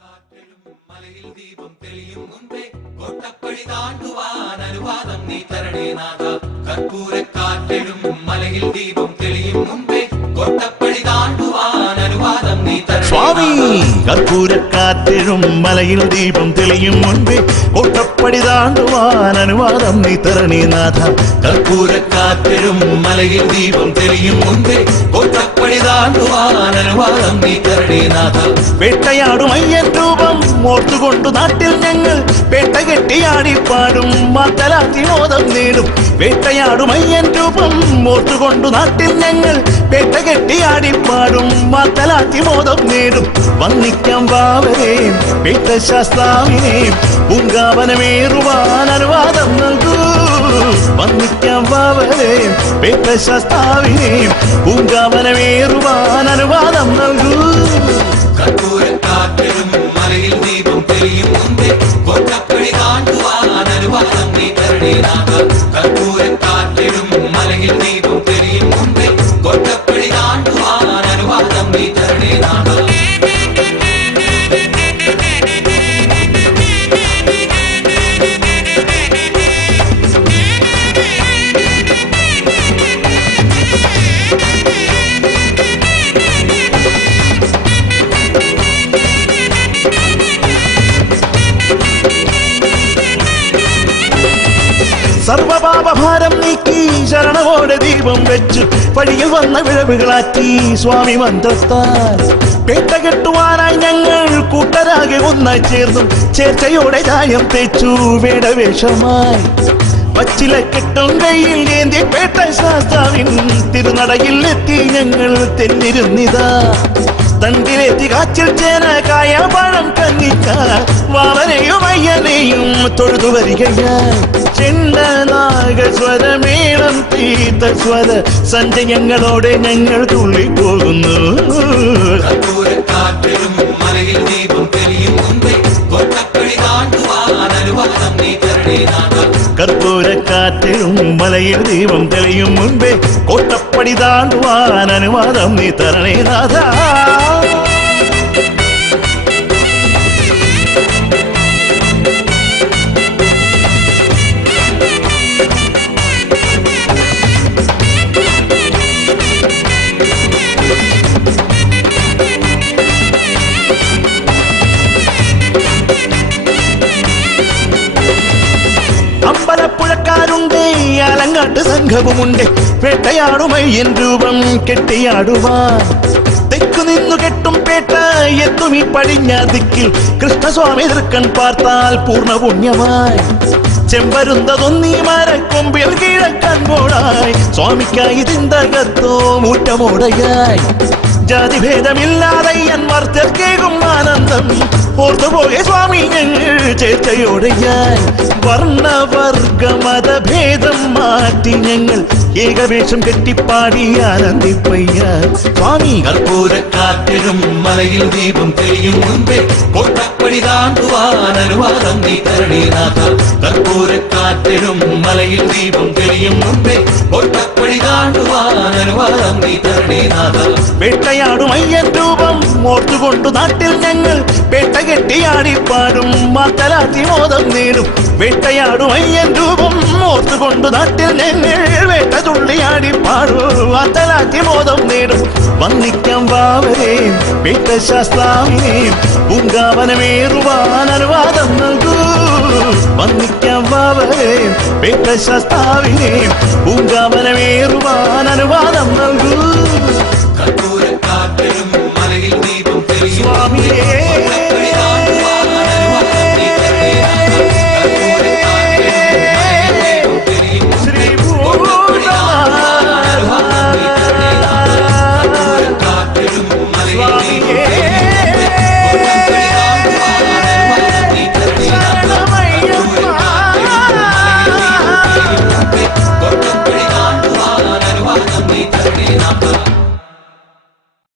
മലയിൽ ദീപം തെളിയും മുമ്പേ കോട്ടപ്പടി താണ്ടുവാൻ അനുവാദം നീ തരണേ നാഥ. കർപ്പൂരക്കാറ്റെഴും മലയിൽ ദീപം തെളിയും മുമ്പേ കോട്ടപ്പടി താണ്ടുവാൻ അനുവാദം നീ തരണേ സ്വാമി. കർപ്പൂരക്കാറ്റെഴും മലയിൽ ദീപം തെളിയും മുൻപേ കോട്ടപ്പടി താണ്ടുവാൻ അനുവാദം നീ തരണേ നാഥ. കർപ്പൂരക്കാറ്റെഴും മലയിൽ ദീപം തെളിയും മുമ്പേ കോട്ടപ്പടി താണ്ടുവാൻ അനുവാദം നീ തരണേ നാഥ. വേട്ടയാടും അയ്യൻ രൂപം ഓർത്തുകൊണ്ടു നാട്ടിൽ ഞങ്ങൾ വേട്ട കെട്ടിയാടിപ്പാടും മാത്തലാത്തിമോദം നേടും. വേട്ടയാടും അയ്യൻ രൂപം ഓർത്തുകൊണ്ടു നാട്ടിൽ ഞങ്ങൾ വേട്ട കെട്ടിയാടിപ്പാടും മാത്തലാത്തിമോദം നേടും. വന്നിക്കാം വാവരെയും വേട്ടശാസ്താവിനെയും പൂങ്കാവനമേറുവാൻ അനുവാദം നൽകൂ. വന്നിക്കാം വാവരെയും വേട്ടശാസ്താവിനെയും പൂങ്കാവനമേറുവാൻ അനുവാദം നൽകൂ. കർപ്പൂരക്കാറ്റെഴും മലയിൽ ദീപം തെളിയും മുമ്പേ കോട്ടപ്പടി താണ്ടുവാൻ അനുവാദം നീ തരണേ നാഥ. കർപ്പൂരക്കാറ്റെഴും മലയിൽ ദീപം തെളിയും മുമ്പേ കോട്ടപ്പടി താണ്ടുവാൻ അനുവാദം നീ തരണേ നാഥ. സർവപാപഭാരം നീക്കി ശരണവോടെ ദീപം വെച്ചു വഴിയിൽ വന്ന വിഴവുകളാറ്റി സ്വാമി മന്ത്രത്താൽ പേട്ട കെട്ടുവാനായി ഞങ്ങൾ കൂട്ടരാകെ ഒന്നായി ചേർന്നു. ചേർച്ചയോടെ ചായം തേച്ചു വേടവേഷമായി പച്ചില കെട്ടും കയ്യിൽ ഏന്തി പേട്ട ശാസ്താവിൻ തിരുനടയിൽ എത്തി ഞങ്ങൾ തെന്നിരുന്നിതാ. തണ്ടിലെത്തി കാച്ചിൽ ചേന കായ പഴം കന്നിക്ക വാവനെയും അയ്യനെയും തൊഴുതു വരികയായി. ചെണ്ടനാഗസ്വരമേളം തീർത്ഥസ്വര സഞ്ജയങ്ങളോടെ ഞങ്ങൾ തുള്ളിപ്പോകുന്നു. കർപ്പൂരക്കാറ്റെഴും മലയിൽ ദീപം തെളിയും മുമ്പേ കോട്ടപ്പടി താണ്ടുവാൻ അനുവാദം നീ തരണേ നാഥ. കർപ്പൂരക്കാറ്റെഴും മലയിൽ ദീപം തെളിയും മുൻപേ കോട്ടപ്പടി താണ്ടുവാൻ അനുവാദം നീ തരണേ നാഥ. അമ്പലപ്പുഴക്കാരുണ്ട്, ആലങ്ങാട്ട് സംഘവുമുണ്ട്. വേട്ടയാടുമയ്യൻ രൂപം കെട്ടിയാടുവാൻ തെക്കു നിന്നു കെട്ടും പേട്ട എത്തും ഈ പടിഞ്ഞ ദിക്കിൽ. കൃഷ്ണസ്വാമി തൃക്കൺ പാർത്താൽ പൂർണ്ണ പുണ്യമായി ചെമ്പരുന്തതൊന്നീ മരക്കൊമ്പിൽ കിഴക്കൻ പോടായി. സ്വാമിക്കായി തിന്തകത്തോ മൂറ്റമോടയായി ജാതിഭേദമില്ലാതെ മർത്തർക്കേകും ആനന്ദം ഓർത്തുപോയ സ്വാമി ഞങ്ങൾ ചേർച്ചയോടെയായി. വർണ്ണവർഗ മതഭേദം മാറ്റി ഞങ്ങൾ ഏകവേഷം കെട്ടിപ്പാടി ആനന്ദിപ്പയ്യ സ്വാമി. കർപ്പൂരക്കാറ്റെഴും മലയിൽ ദീപം തെളിയും മുമ്പേ കോട്ടപ്പടി താണ്ടുവാൻ അനുവാദം നീ തരണേ നാഥ. കർപ്പൂരക്കാറ്റെഴും മലയിൽ ദീപം തെളിയും മുമ്പേ കോട്ടപ്പടി താണ്ടുവാൻ അനുവാദം നീ തരണേ നാഥ. വേട്ടയാടും അയ്യൻ രൂപം ഓർത്തുകൊണ്ടു നാട്ടിൽ ഞങ്ങൾ വേട്ട കെട്ടിയാടിപ്പാടും മാത്തലാത്തിമോദം നേടും. വേട്ടയാടും അയ്യൻ രൂപം ഓർത്തുകൊണ്ടു നാട്ടിൽ ഞങ്ങൾ വേട്ട തുള്ളിയാടിപ്പാടും മാത്തലാത്തിമോദം നേടും. വന്നിക്കാം വാവരെയും വേട്ടശാസ്താവിനെയും പൂങ്കാവനമേറുവാൻ അനുവാദം നൽകൂ. വന്നിക്കാം വാവരെയും വേട്ടശാസ്താവിനെയും പൂങ്കാവനമേറുവാൻ അനുവാദം നൽകൂ.